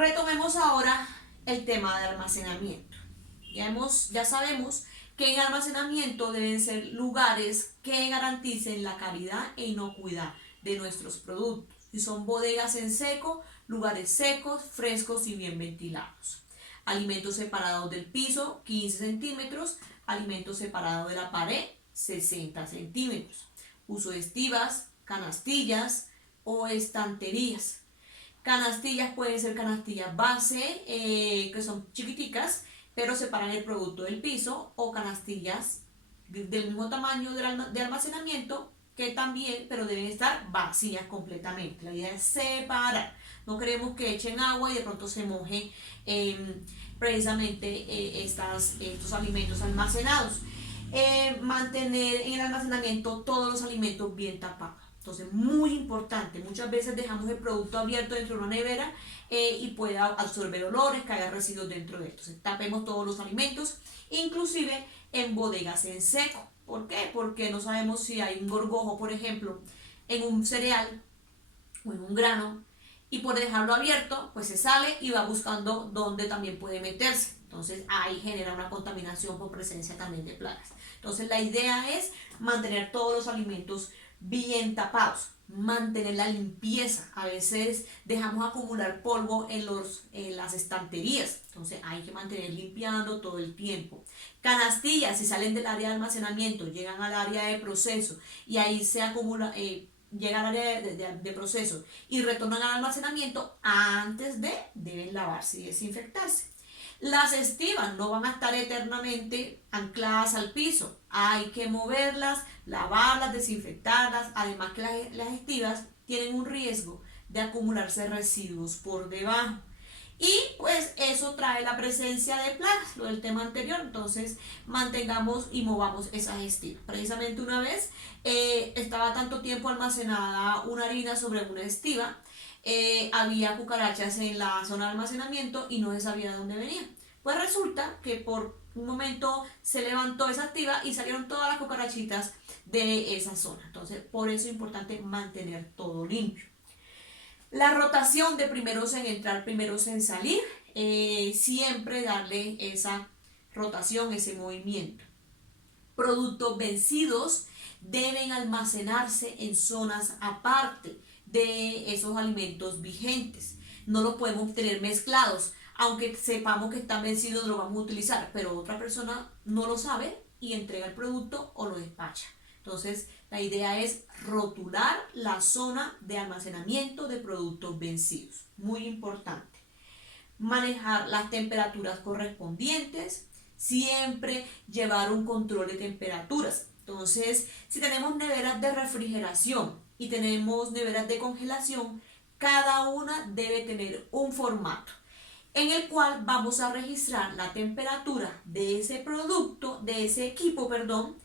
Retomemos ahora el tema de almacenamiento. Ya sabemos que en almacenamiento deben ser lugares que garanticen la calidad e inocuidad de nuestros productos. Y son bodegas en seco, lugares secos, frescos y bien ventilados. Alimentos separados del piso, 15 centímetros. Alimentos separados de la pared, 60 centímetros. Uso de estivas, canastillas o estanterías. Canastillas pueden ser canastillas base, que son chiquiticas, pero separan el producto del piso, o canastillas del mismo tamaño de almacenamiento, que también, pero deben estar vacías completamente. La idea es separar. No queremos que echen agua y de pronto se moje precisamente estos alimentos almacenados. Mantener en el almacenamiento todos los alimentos bien tapados. Entonces, muy importante, muchas veces dejamos el producto abierto dentro de una nevera y puede absorber olores, que haya residuos dentro de esto. Entonces, tapemos todos los alimentos, inclusive en bodegas en seco. ¿Por qué? Porque no sabemos si hay un gorgojo, por ejemplo, en un cereal o en un grano, y por dejarlo abierto, pues se sale y va buscando dónde también puede meterse. Entonces ahí genera una contaminación por presencia también de plagas. Entonces la idea es mantener todos los alimentos bien tapados, mantener la limpieza. A veces dejamos acumular polvo en las estanterías, entonces hay que mantener limpiando todo el tiempo. Canastillas, si salen del área de almacenamiento, llegan al área de proceso y ahí se acumula, llegan al área de proceso y retornan al almacenamiento, deben lavarse y desinfectarse. Las estivas no van a estar eternamente ancladas al piso, hay que moverlas, lavarlas, desinfectarlas. Además que las estivas tienen un riesgo de acumularse residuos por debajo, y pues eso trae la presencia de plagas, lo del tema anterior. Entonces mantengamos y movamos esas estivas. Precisamente una vez estaba tanto tiempo almacenada una harina sobre una estiva, había cucarachas en la zona de almacenamiento y no se sabía de dónde venían. Pues resulta que por un momento se levantó esa estiva y salieron todas las cucarachitas de esa zona. Entonces, por eso es importante mantener todo limpio. La rotación de primeros en entrar, primeros en salir, siempre darle esa rotación, ese movimiento. Productos vencidos deben almacenarse en zonas aparte de esos alimentos vigentes. No los podemos tener mezclados, aunque sepamos que están vencidos, lo vamos a utilizar, pero otra persona no lo sabe y entrega el producto o lo despacha. Entonces, la idea es rotular la zona de almacenamiento de productos vencidos. Muy importante. Manejar las temperaturas correspondientes. Siempre llevar un control de temperaturas. Entonces, si tenemos neveras de refrigeración y tenemos neveras de congelación, cada una debe tener un formato en el cual vamos a registrar la temperatura de ese producto, de ese equipo, perdón,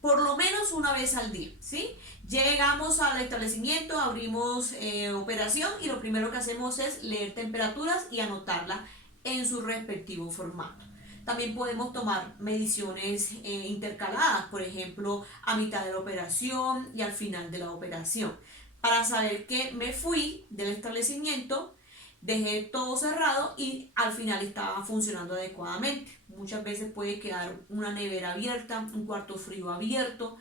por lo menos una vez al día, ¿sí? Llegamos al establecimiento, abrimos operación y lo primero que hacemos es leer temperaturas y anotarla en su respectivo formato. También podemos tomar mediciones intercaladas, por ejemplo, a mitad de la operación y al final de la operación, para saber que me fui del establecimiento, dejé todo cerrado y al final estaba funcionando adecuadamente. Muchas veces puede quedar una nevera abierta, un cuarto frío abierto,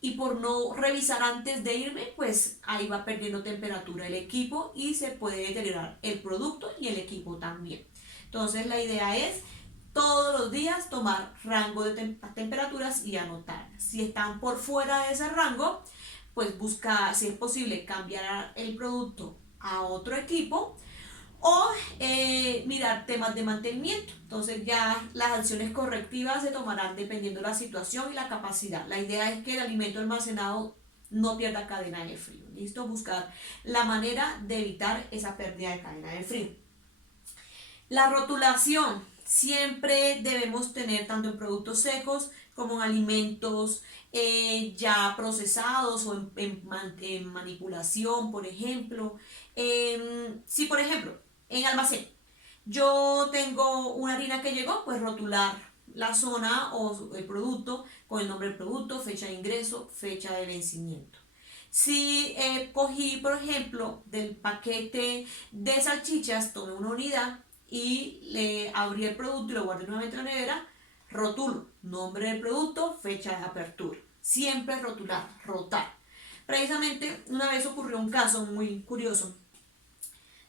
y por no revisar antes de irme, pues ahí va perdiendo temperatura el equipo y se puede deteriorar el producto y el equipo también. Entonces la idea es todos los días tomar rango de temperaturas y anotarlas. Si están por fuera de ese rango, pues buscar, si es posible, cambiar el producto a otro equipo, o mirar temas de mantenimiento. Entonces ya las acciones correctivas se tomarán dependiendo de la situación y la capacidad. La idea es que el alimento almacenado no pierda cadena de frío. ¿Listo? Buscar la manera de evitar esa pérdida de cadena de frío. La rotulación. Siempre debemos tener, tanto en productos secos como en alimentos ya procesados o en manipulación, por ejemplo. Si, por ejemplo, en almacén yo tengo una harina que llegó, pues rotular la zona o el producto con el nombre del producto, fecha de ingreso, fecha de vencimiento. Si cogí, por ejemplo, del paquete de salchichas, tomé una unidad y le abrí el producto y lo guardé nuevamente en la nevera, rotulo, nombre del producto, fecha de apertura. Siempre rotular, rotar. Precisamente una vez ocurrió un caso muy curioso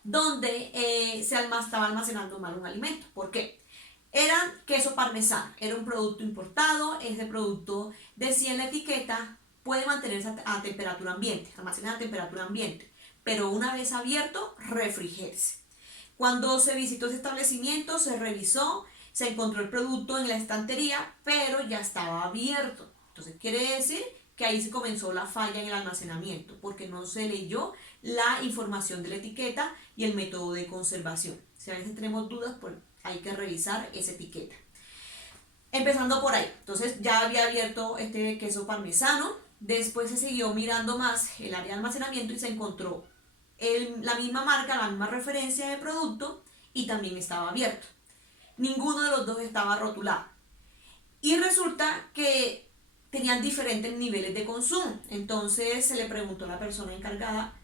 donde estaba almacenando mal un alimento. ¿Por qué? Era queso parmesano, era un producto importado, ese producto decía en la etiqueta puede mantenerse a temperatura ambiente, almacenar a temperatura ambiente, pero una vez abierto, refrigérese. Cuando se visitó ese establecimiento, se revisó, se encontró el producto en la estantería, pero ya estaba abierto. Entonces quiere decir que ahí se comenzó la falla en el almacenamiento, porque no se leyó la información de la etiqueta y el método de conservación. Si a veces tenemos dudas, pues hay que revisar esa etiqueta. Empezando por ahí, entonces ya había abierto este queso parmesano, después se siguió mirando más el área de almacenamiento y se encontró la misma marca, la misma referencia de producto y también estaba abierto. Ninguno de los dos estaba rotulado. Y resulta que tenían diferentes niveles de consumo. Entonces se le preguntó a la persona encargada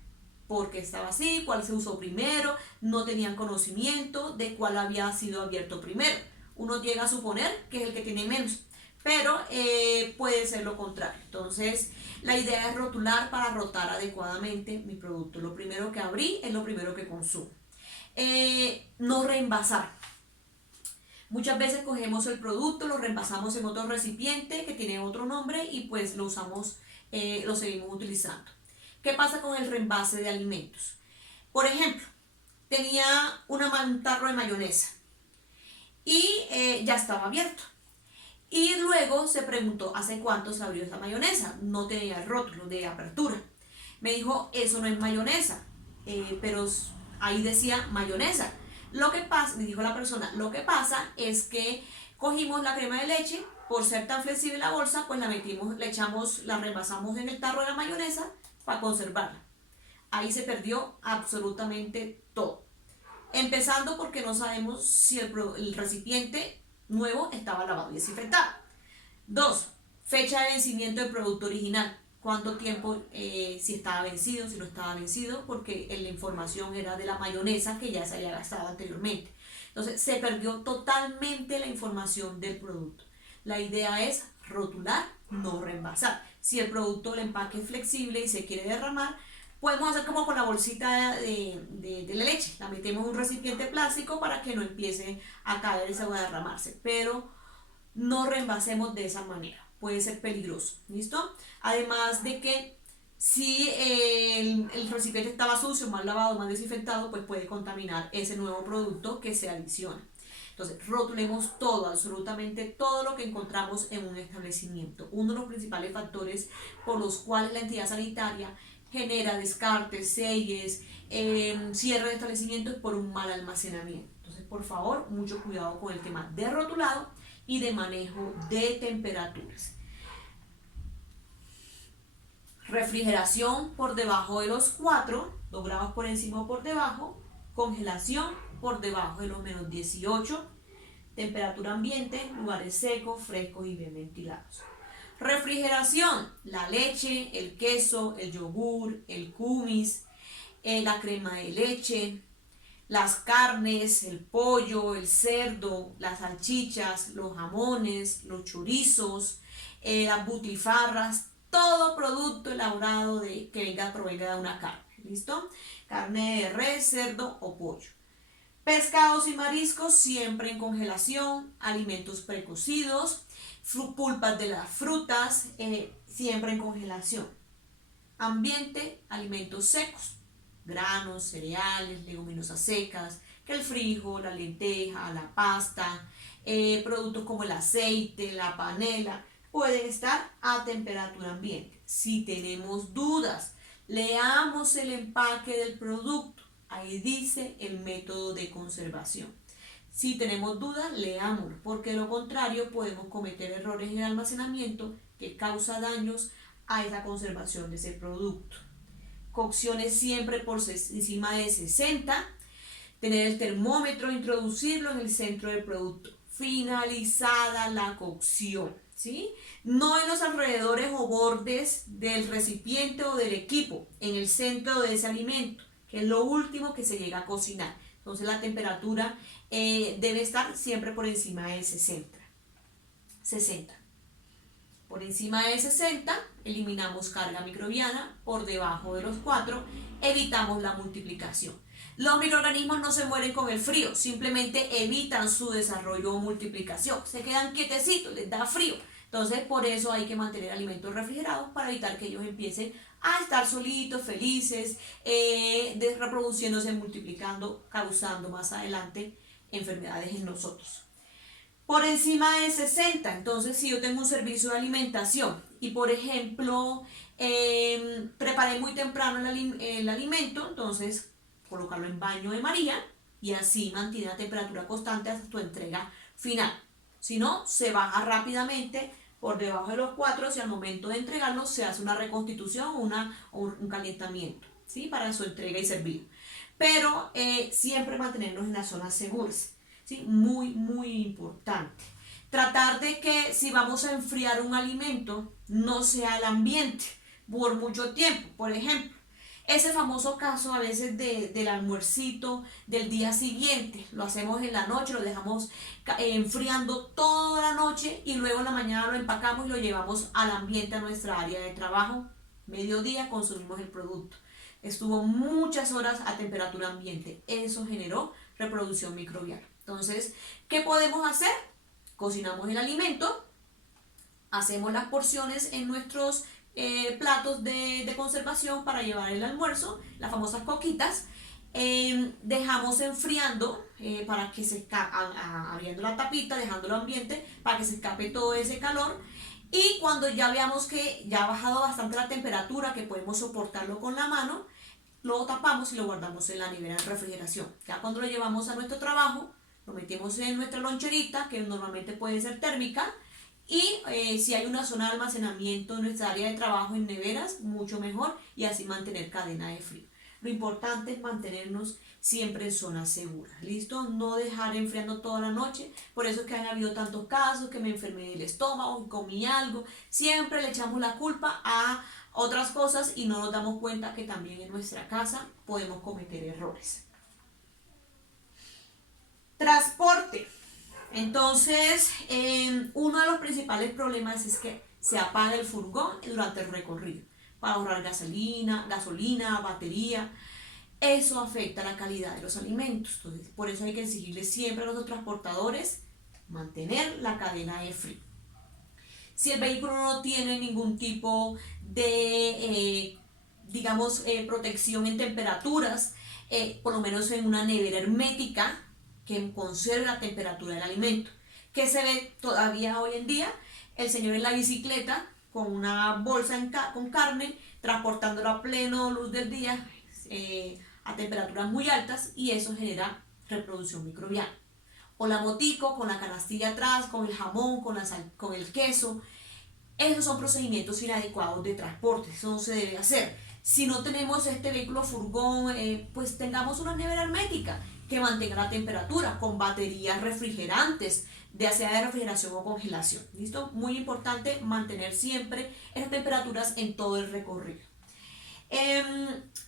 por qué estaba así, cuál se usó primero, no tenían conocimiento de cuál había sido abierto primero. Uno llega a suponer que es el que tiene menos, pero puede ser lo contrario. Entonces la idea es rotular para rotar adecuadamente mi producto. Lo primero que abrí es lo primero que consumo. No reenvasar. Muchas veces cogemos el producto, lo reemplazamos en otro recipiente que tiene otro nombre y pues lo usamos, lo seguimos utilizando. ¿Qué pasa con el reenvase de alimentos? Por ejemplo, tenía un tarro de mayonesa y ya estaba abierto. Y luego se preguntó hace cuánto se abrió esa mayonesa. No tenía el rótulo de apertura. Me dijo, eso no es mayonesa, pero ahí decía mayonesa. Lo que pasa, me dijo la persona, lo que pasa es que cogimos la crema de leche, por ser tan flexible la bolsa, pues la metimos, la rebasamos en el tarro de la mayonesa para conservarla. Ahí se perdió absolutamente todo. Empezando porque no sabemos si el recipiente nuevo estaba lavado y desinfectado. 2. Fecha de vencimiento del producto original. Cuánto tiempo, si estaba vencido, si no estaba vencido, porque la información era de la mayonesa que ya se había gastado anteriormente. Entonces se perdió totalmente la información del producto. La idea es rotular, no reenvasar. Si el producto, el empaque es flexible y se quiere derramar, podemos hacer como con la bolsita de la leche. La metemos en un recipiente plástico para que no empiece a caer y se vaya a derramarse. Pero no reenvasemos de esa manera. Puede ser peligroso. ¿Listo? Además de que si el recipiente estaba sucio, mal lavado, mal desinfectado, pues puede contaminar ese nuevo producto que se adiciona. Entonces, rotulemos todo, absolutamente todo lo que encontramos en un establecimiento. Uno de los principales factores por los cuales la entidad sanitaria genera descartes, selles, cierre de establecimientos por un mal almacenamiento. Entonces, por favor, mucho cuidado con el tema de rotulado y de manejo de temperaturas. Refrigeración por debajo de los 4, 2 grados por encima o por debajo. Congelación por debajo de los menos 18. Temperatura ambiente, lugares secos, frescos y bien ventilados. Refrigeración, la leche, el queso, el yogur, el kumis, la crema de leche, las carnes, el pollo, el cerdo, las salchichas, los jamones, los chorizos, las butifarras, todo producto elaborado que provenga de una carne. ¿Listo? Carne de res, cerdo o pollo. Pescados y mariscos siempre en congelación, alimentos precocidos, pulpas de las frutas, siempre en congelación. Ambiente, alimentos secos, granos, cereales, leguminosas secas, que el frijol, la lenteja, la pasta, productos como el aceite, la panela, pueden estar a temperatura ambiente. Si tenemos dudas, leamos el empaque del producto. Ahí dice el método de conservación. Si tenemos dudas, leámoslo, porque de lo contrario podemos cometer errores en el almacenamiento que causa daños a esa conservación de ese producto. Cocciones siempre por encima de 60. Tener el termómetro, introducirlo en el centro del producto. Finalizada la cocción. ¿sí? No en los alrededores o bordes del recipiente o del equipo, en el centro de ese alimento, que es lo último que se llega a cocinar. Entonces la temperatura debe estar siempre por encima de 60. Por encima de 60 eliminamos carga microbiana, por debajo de los 4 evitamos la multiplicación. Los microorganismos no se mueren con el frío, simplemente evitan su desarrollo o multiplicación, se quedan quietecitos, les da frío. Entonces por eso hay que mantener alimentos refrigerados para evitar que ellos empiecen a estar solitos, felices, reproduciéndose, multiplicando, causando más adelante enfermedades en nosotros. Por encima de 60, entonces si yo tengo un servicio de alimentación y por ejemplo preparé muy temprano el alimento, entonces colocarlo en baño de María y así mantiene la temperatura constante hasta tu entrega final. Si no, se baja rápidamente por debajo de los 4 si al momento de entregarlo se hace una reconstitución o un calentamiento, ¿sí? Para su entrega y servir. Pero siempre mantenernos en las zonas seguras. ¿Sí? Muy, muy importante. Tratar de que si vamos a enfriar un alimento, no sea el ambiente por mucho tiempo. Por ejemplo, ese famoso caso a veces del almuercito del día siguiente, lo hacemos en la noche, lo dejamos enfriando toda la noche y luego en la mañana lo empacamos y lo llevamos al ambiente, a nuestra área de trabajo. Mediodía consumimos el producto. Estuvo muchas horas a temperatura ambiente. Eso generó reproducción microbiana. Entonces, ¿qué podemos hacer? Cocinamos el alimento, hacemos las porciones en nuestros platos de conservación para llevar el almuerzo, las famosas coquitas, dejamos enfriando para que se escape, abriendo la tapita, dejándolo ambiente para que se escape todo ese calor. Y cuando ya veamos que ya ha bajado bastante la temperatura, que podemos soportarlo con la mano, lo tapamos y lo guardamos en la nevera en refrigeración. Ya cuando lo llevamos a nuestro trabajo, lo metemos en nuestra loncherita, que normalmente puede ser térmica, y si hay una zona de almacenamiento en nuestra área de trabajo en neveras, mucho mejor, y así mantener cadena de frío. Lo importante es mantenernos siempre en zonas seguras, ¿listo? No dejar enfriando toda la noche, por eso es que han habido tantos casos, que me enfermé del estómago, comí algo, siempre le echamos la culpa a otras cosas y no nos damos cuenta que también en nuestra casa podemos cometer errores. Transporte. Entonces, uno de los principales problemas es que se apaga el furgón durante el recorrido para ahorrar gasolina, batería. Eso afecta la calidad de los alimentos. Entonces, por eso hay que exigirle siempre a los transportadores mantener la cadena de frío. Si el vehículo no tiene ningún tipo de, protección en temperaturas, por lo menos en una nevera hermética, que conserve la temperatura del alimento. Que se ve todavía hoy en día el señor en la bicicleta con una bolsa con carne, transportándolo a pleno luz del día a temperaturas muy altas y eso genera reproducción microbiana. O la motico con la canastilla atrás, con el jamón, con el queso. Esos son procedimientos inadecuados de transporte, eso no se debe hacer. Si no tenemos este vehículo furgón, pues tengamos una nevera hermética que mantenga la temperatura con baterías refrigerantes, ya sea de refrigeración o congelación. ¿Listo? Muy importante mantener siempre esas temperaturas en todo el recorrido.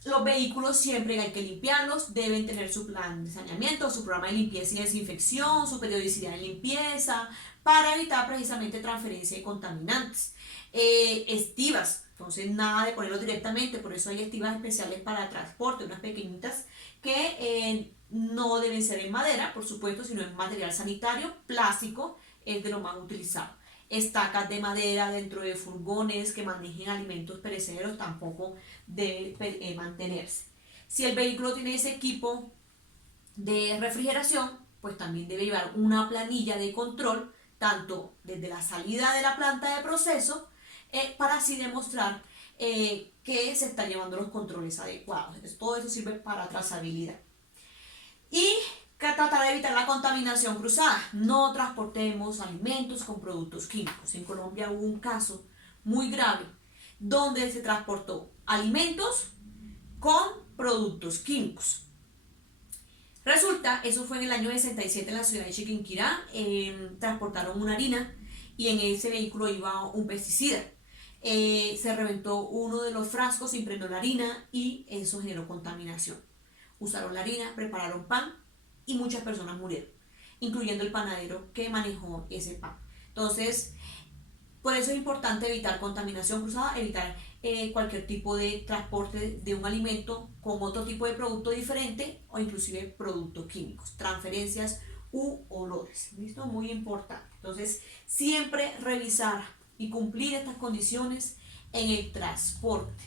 Los vehículos siempre hay que limpiarlos, deben tener su plan de saneamiento, su programa de limpieza y desinfección, su periodicidad de limpieza, para evitar precisamente transferencia de contaminantes. Estivas, entonces nada de ponerlos directamente, por eso hay estivas especiales para transporte, unas pequeñitas que no deben ser en madera, por supuesto, sino en material sanitario, plástico, es de lo más utilizado. Estacas de madera dentro de furgones que manejen alimentos perecederos tampoco debe mantenerse. Si el vehículo tiene ese equipo de refrigeración, pues también debe llevar una planilla de control, tanto desde la salida de la planta de proceso, para así demostrar que se están llevando los controles adecuados. Entonces, todo eso sirve para trazabilidad. Y tratar de evitar la contaminación cruzada. No transportemos alimentos con productos químicos. En Colombia hubo un caso muy grave donde se transportó alimentos con productos químicos. Resulta, eso fue en el año 67 en la ciudad de Chiquinquirá, transportaron una harina y en ese vehículo iba un pesticida. Se reventó uno de los frascos, impregnó la harina y eso generó contaminación. Usaron la harina, prepararon pan y muchas personas murieron, incluyendo el panadero que manejó ese pan. Entonces, por eso es importante evitar contaminación cruzada, evitar cualquier tipo de transporte de un alimento con otro tipo de producto diferente o inclusive productos químicos, transferencias u olores. ¿Listo? Muy importante. Entonces, siempre revisar y cumplir estas condiciones en el transporte.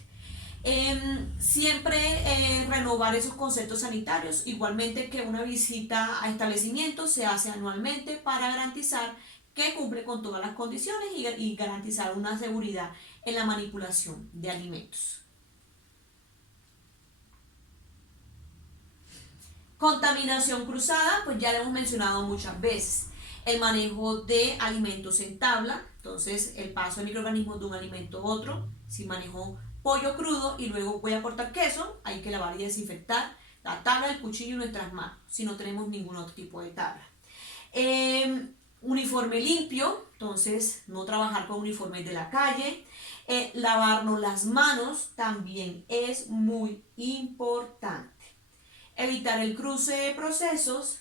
Siempre renovar esos conceptos sanitarios, igualmente que una visita a establecimientos se hace anualmente para garantizar que cumple con todas las condiciones y garantizar una seguridad en la manipulación de alimentos. Contaminación cruzada, pues ya lo hemos mencionado muchas veces. El manejo de alimentos en tabla, entonces el paso de microorganismos de un alimento a otro. Si manejo pollo crudo y luego voy a cortar queso, hay que lavar y desinfectar la tabla, el cuchillo y nuestras manos, si no tenemos ningún otro tipo de tabla. Uniforme limpio, entonces no trabajar con uniformes de la calle. Lavarnos las manos también es muy importante. Evitar el cruce de procesos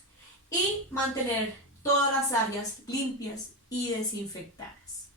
y mantener todas las áreas limpias y desinfectadas.